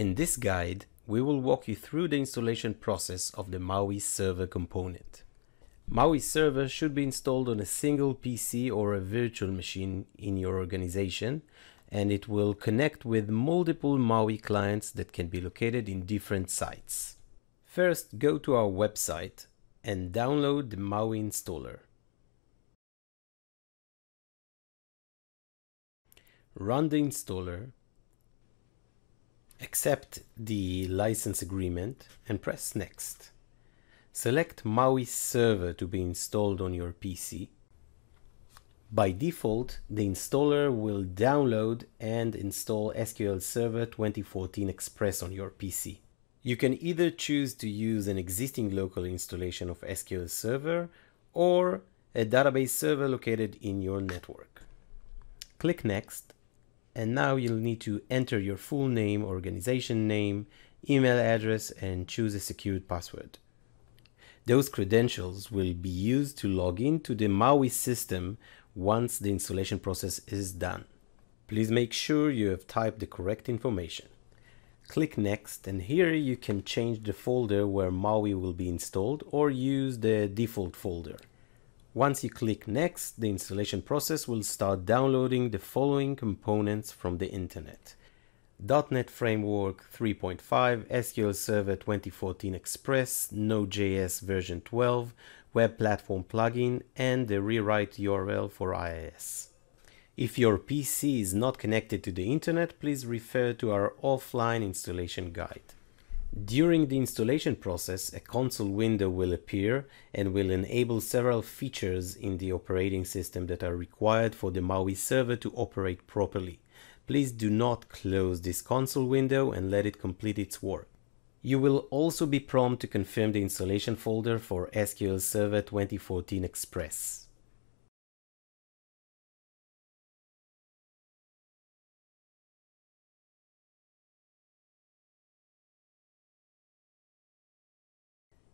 In this guide, we will walk you through the installation process of the MAWi server component. MAWi server should be installed on a single PC or a virtual machine in your organization, and it will connect with multiple MAWi clients that can be located in different sites. First, go to our website and download the MAWi installer. Run the installer, accept the license agreement, and press Next. Select MAWi server to be installed on your PC. By default, the installer will download and install SQL Server 2014 Express on your PC. You can either choose to use an existing local installation of SQL Server or a database server located in your network. Click Next, and now you'll need to enter your full name, organization name, email address, and choose a secured password. Those credentials will be used to log into the MAWi system once the installation process is done. Please make sure you have typed the correct information. Click Next, and here you can change the folder where MAWi will be installed or use the default folder. Once you click Next, the installation process will start downloading the following components from the internet: .NET Framework 3.5, SQL Server 2014 Express, Node.js version 12, Web Platform plugin, and the rewrite URL for IIS. If your PC is not connected to the internet, please refer to our offline installation guide. During the installation process, a console window will appear and will enable several features in the operating system that are required for the MAWi server to operate properly. Please do not close this console window and let it complete its work. You will also be prompted to confirm the installation folder for SQL Server 2014 Express.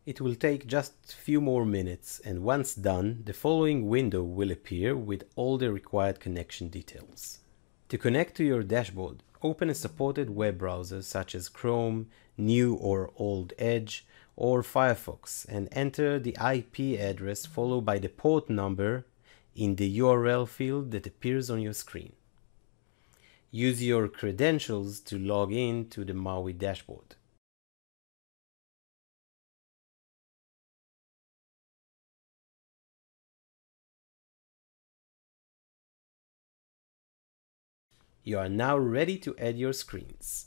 It will take just a few more minutes, and once done, the following window will appear with all the required connection details. To connect to your dashboard, open a supported web browser such as Chrome, New or Old Edge, or Firefox, and enter the IP address followed by the port number in the URL field that appears on your screen. Use your credentials to log in to the MAWi dashboard. You are now ready to add your screens.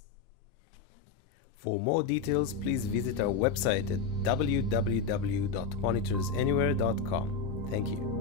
For more details, please visit our website at www.monitorsAnywhere.com. Thank you.